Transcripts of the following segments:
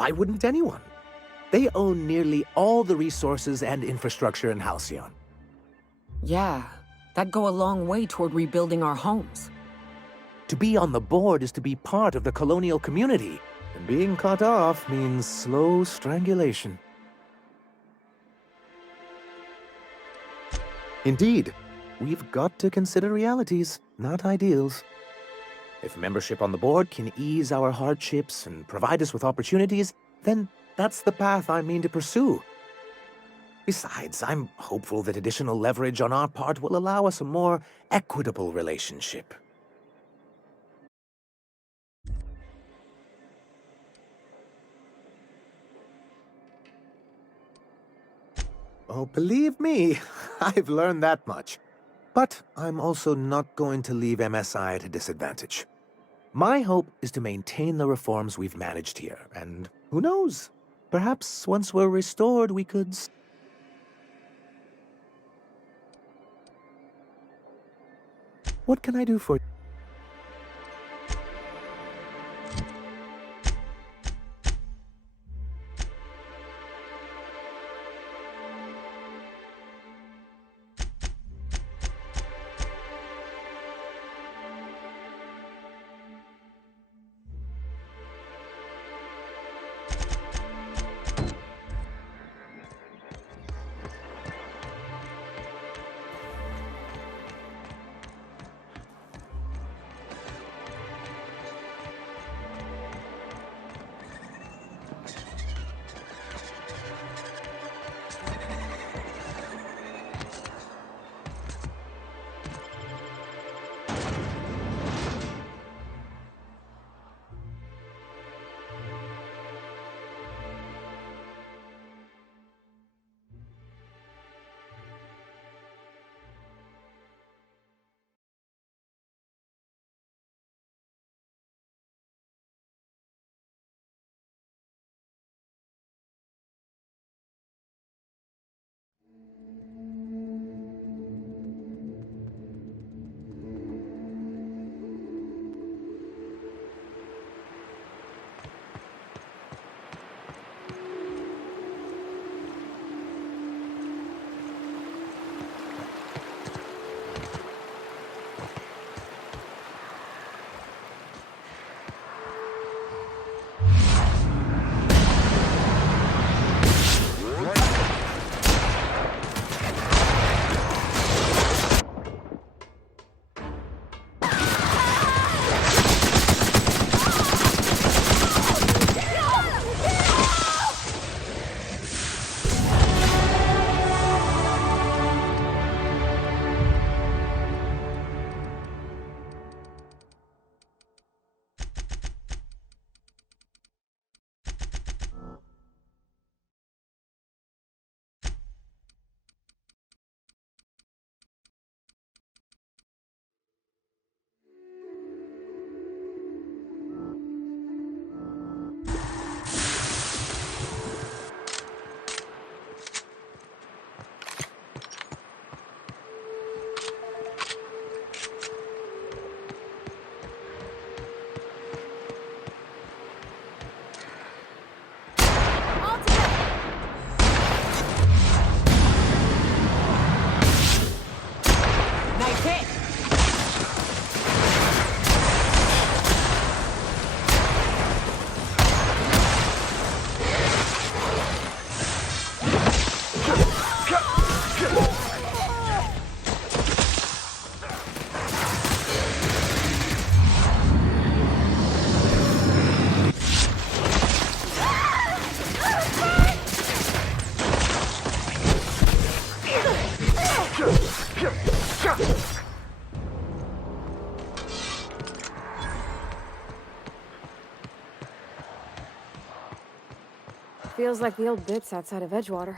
why wouldn't anyone? They own nearly all the resources and infrastructure in Halcyon. Yeah, that'd go a long way toward rebuilding our homes. To be on the board is to be part of the colonial community, and being cut off means slow strangulation. Indeed, we've got to consider realities, not ideals. If membership on the board can ease our hardships and provide us with opportunities, then that's the path I mean to pursue. Besides, I'm hopeful that additional leverage on our part will allow us a more equitable relationship. Oh, believe me, I've learned that much. But I'm also not going to leave MSI at a disadvantage. My hope is to maintain the reforms we've managed here, and who knows? Perhaps once we're restored, we could... What can I do for you? Feels like the old bits outside of Edgewater.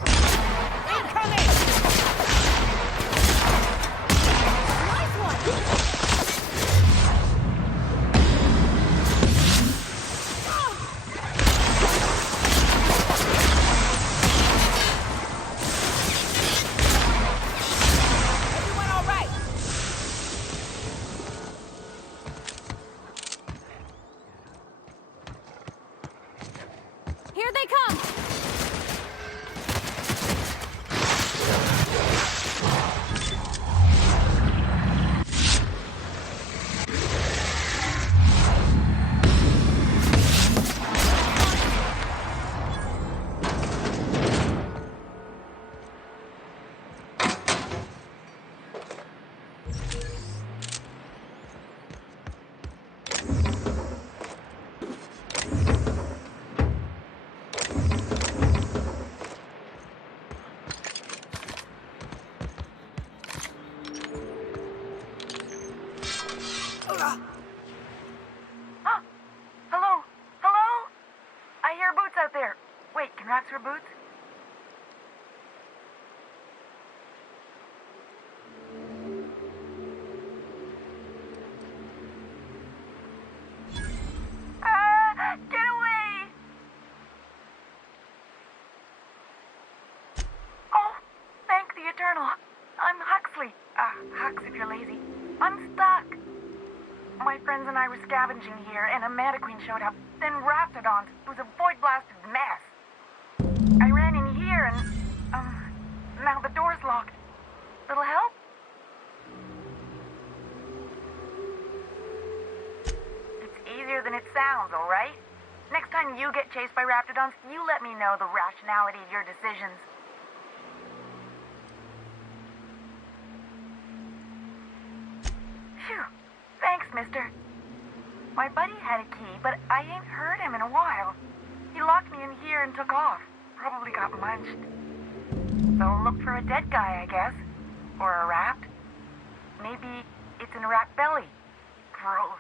Here they come! Hello? Hello? I hear Boots out there. Wait, can Raps hear Boots? Get away! Oh, thank the Eternal. I'm Huxley. Hux if you're lazy. I'm stuck. My friends and I were scavenging here, and a Mana Queen showed up. Then Raptidons. It was a void-blasted mess. I ran in here and, now the door's locked. Little help? It's easier than it sounds, all right? Next time you get chased by Raptidons, you let me know the rationality of your decisions. Phew. Thanks, mister. My buddy had a key, but I ain't heard him in a while. He locked me in here and took off. Probably got munched. So look for a dead guy, I guess. Or a rat. Maybe it's in a rat belly. Gross.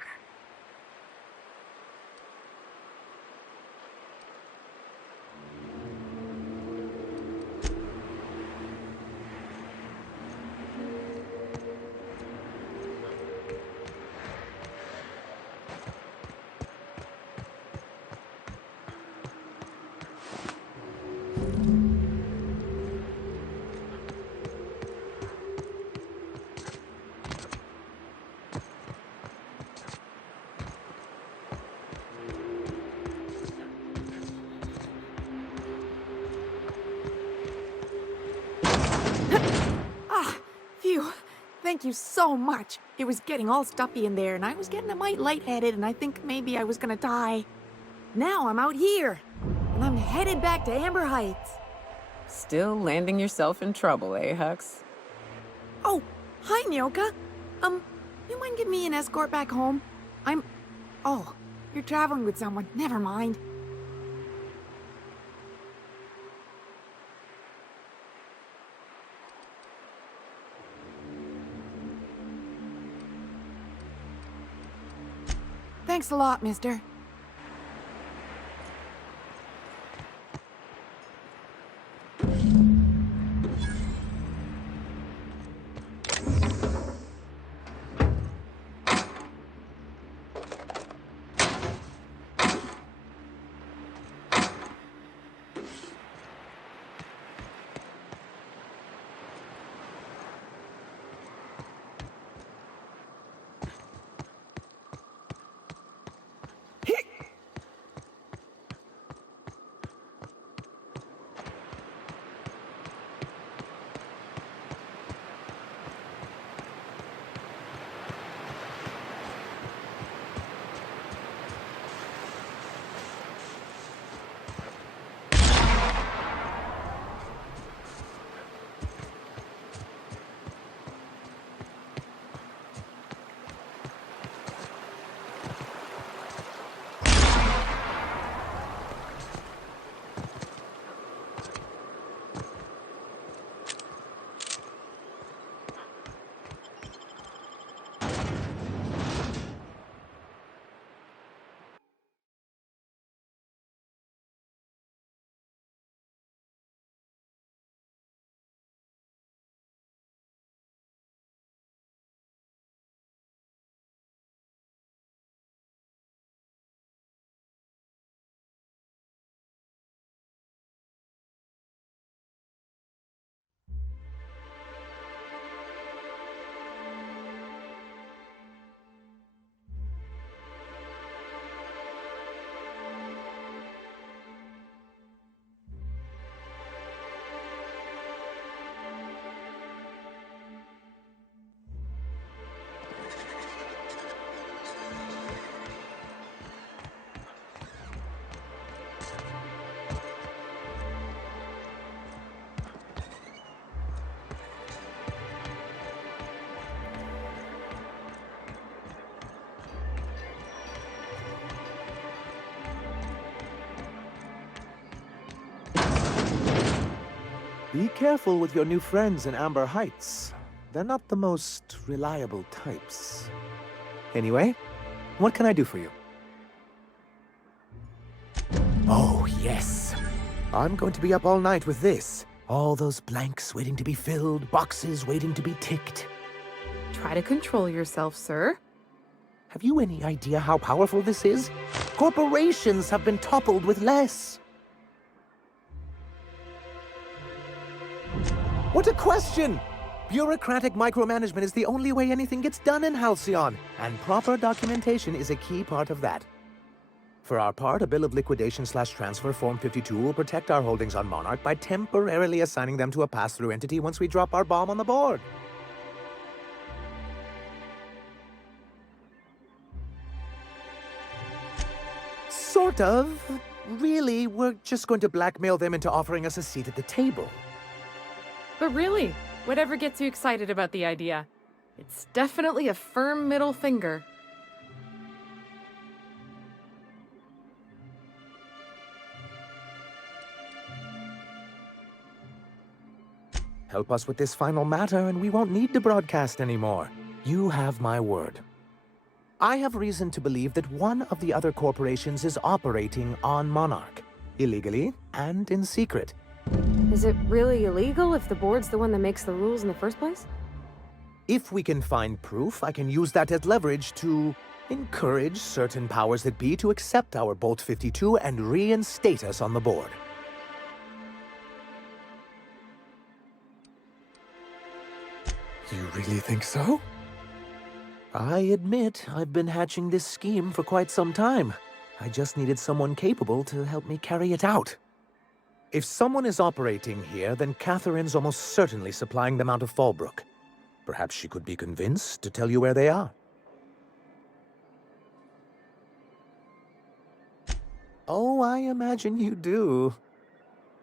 Phew. Thank you so much. It was getting all stuffy in there, and I was getting a mite lightheaded, and I think maybe I was gonna die. Now I'm out here, and I'm headed back to Amber Heights. Still landing yourself in trouble, eh, Hux? Oh, hi, Nyoka. You mind giving me an escort back home? Oh, you're traveling with someone. Never mind. Thanks a lot, mister. Be careful with your new friends in Amber Heights. They're not the most reliable types. Anyway, what can I do for you? Oh, yes. I'm going to be up all night with this. All those blanks waiting to be filled, boxes waiting to be ticked. Try to control yourself, sir. Have you any idea how powerful this is? Corporations have been toppled with less. What a question! Bureaucratic micromanagement is the only way anything gets done in Halcyon, and proper documentation is a key part of that. For our part, a bill of liquidation/transfer Form 52 will protect our holdings on Monarch by temporarily assigning them to a pass-through entity once we drop our bomb on the board. Sort of. Really, we're just going to blackmail them into offering us a seat at the table. But really, whatever gets you excited about the idea, it's definitely a firm middle finger. Help us with this final matter, and we won't need to broadcast anymore. You have my word. I have reason to believe that one of the other corporations is operating on Monarch, illegally and in secret. Is it really illegal if the board's the one that makes the rules in the first place? If we can find proof, I can use that as leverage to encourage certain powers that be to accept our Bolt 52 and reinstate us on the board. You really think so? I admit I've been hatching this scheme for quite some time. I just needed someone capable to help me carry it out. If someone is operating here, then Catherine's almost certainly supplying them out of Fallbrook. Perhaps she could be convinced to tell you where they are. Oh, I imagine you do.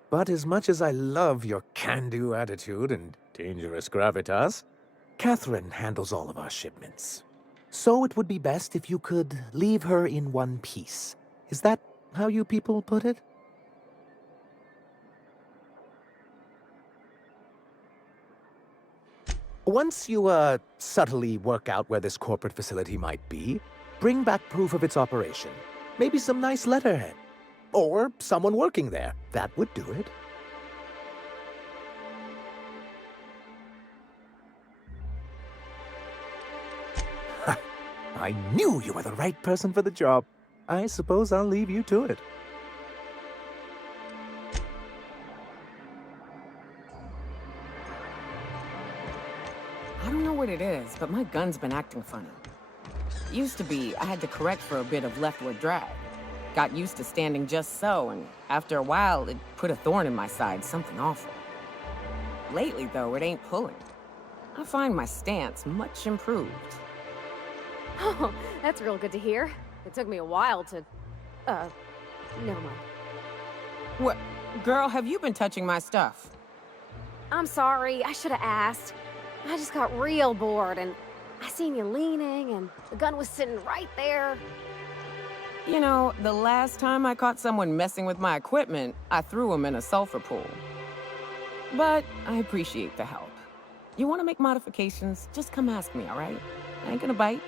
But as much as I love your can-do attitude and dangerous gravitas, Catherine handles all of our shipments. So it would be best if you could leave her in one piece. Is that how you people put it? Once you, subtly work out where this corporate facility might be, bring back proof of its operation. Maybe some nice letterhead. Or someone working there. That would do it. I knew you were the right person for the job. I suppose I'll leave you to it. I don't know what it is, but my gun's been acting funny. Used to be, I had to correct for a bit of leftward drag. Got used to standing just so, and after a while, it put a thorn in my side, something awful. Lately, though, it ain't pulling. I find my stance much improved. Oh, that's real good to hear. It took me a while to... never mind. What? Girl, have you been touching my stuff? I'm sorry, I should have asked. I just got real bored, and I seen you leaning, and the gun was sitting right there. You know, the last time I caught someone messing with my equipment, I threw him in a sulfur pool. But I appreciate the help. You want to make modifications, just come ask me, all right? I ain't gonna bite.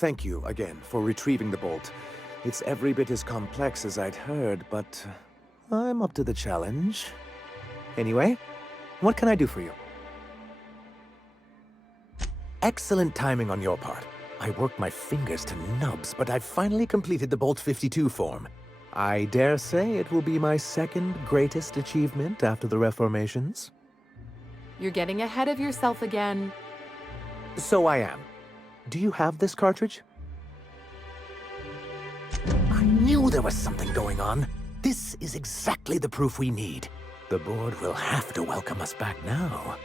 thank you again for retrieving the bolt. It's every bit as complex as I'd heard, but I'm up to the challenge. Anyway, what can I do for you? Excellent timing on your part. I worked my fingers to nubs, but I've finally completed the Bolt 52 form. I dare say it will be my second greatest achievement after the Reformations. You're getting ahead of yourself again. So I am. Do you have this cartridge? I knew there was something going on. This is exactly the proof we need. The board will have to welcome us back now.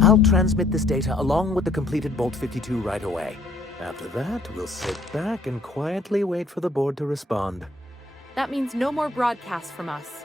I'll transmit this data along with the completed Bolt 52 right away. After that, we'll sit back and quietly wait for the board to respond. That means no more broadcasts from us.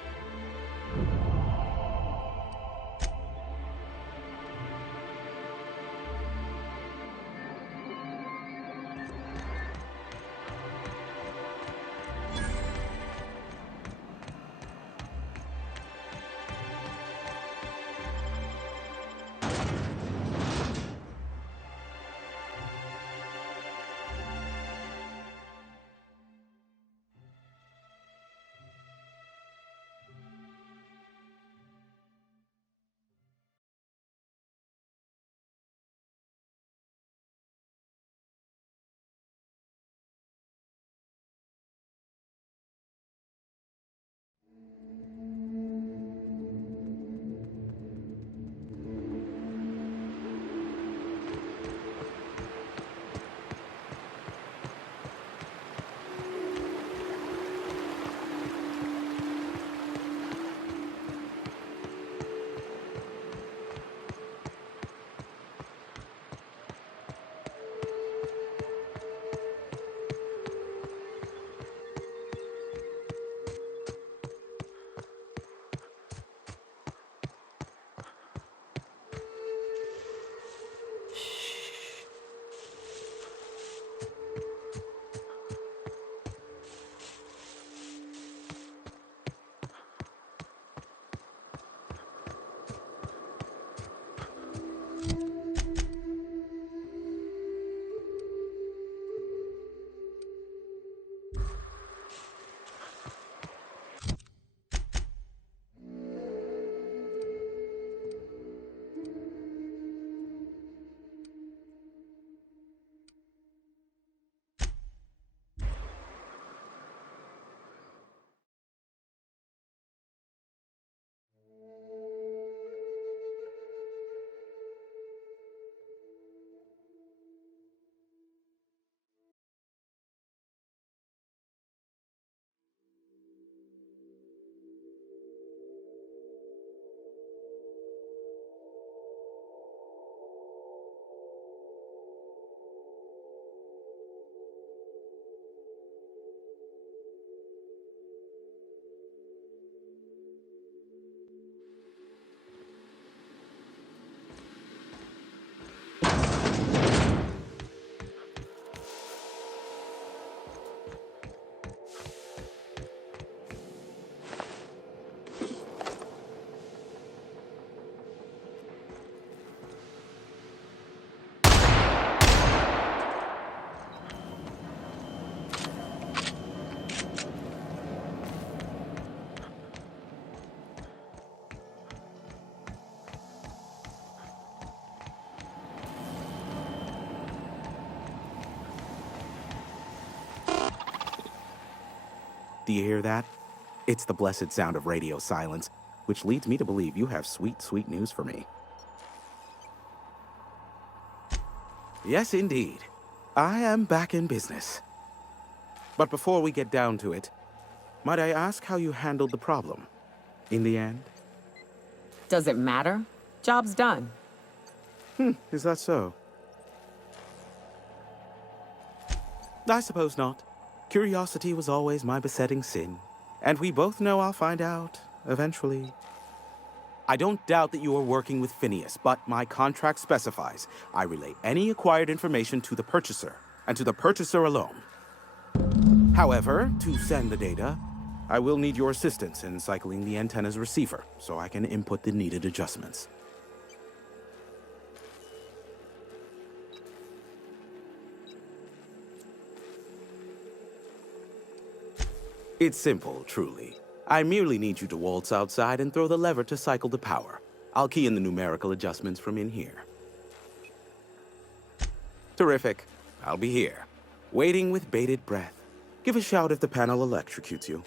Do you hear that? It's the blessed sound of radio silence, which leads me to believe you have sweet, sweet news for me. Yes, indeed. I am back in business. But before we get down to it, might I ask how you handled the problem? In the end? Does it matter? Job's done. Is that so? I suppose not. Curiosity was always my besetting sin, and we both know I'll find out, eventually. I don't doubt that you are working with Phineas, but my contract specifies I relay any acquired information to the purchaser, and to the purchaser alone. However, to send the data, I will need your assistance in cycling the antenna's receiver, so I can input the needed adjustments. It's simple, truly. I merely need you to waltz outside and throw the lever to cycle the power. I'll key in the numerical adjustments from in here. Terrific. I'll be here, waiting with bated breath. Give a shout if the panel electrocutes you.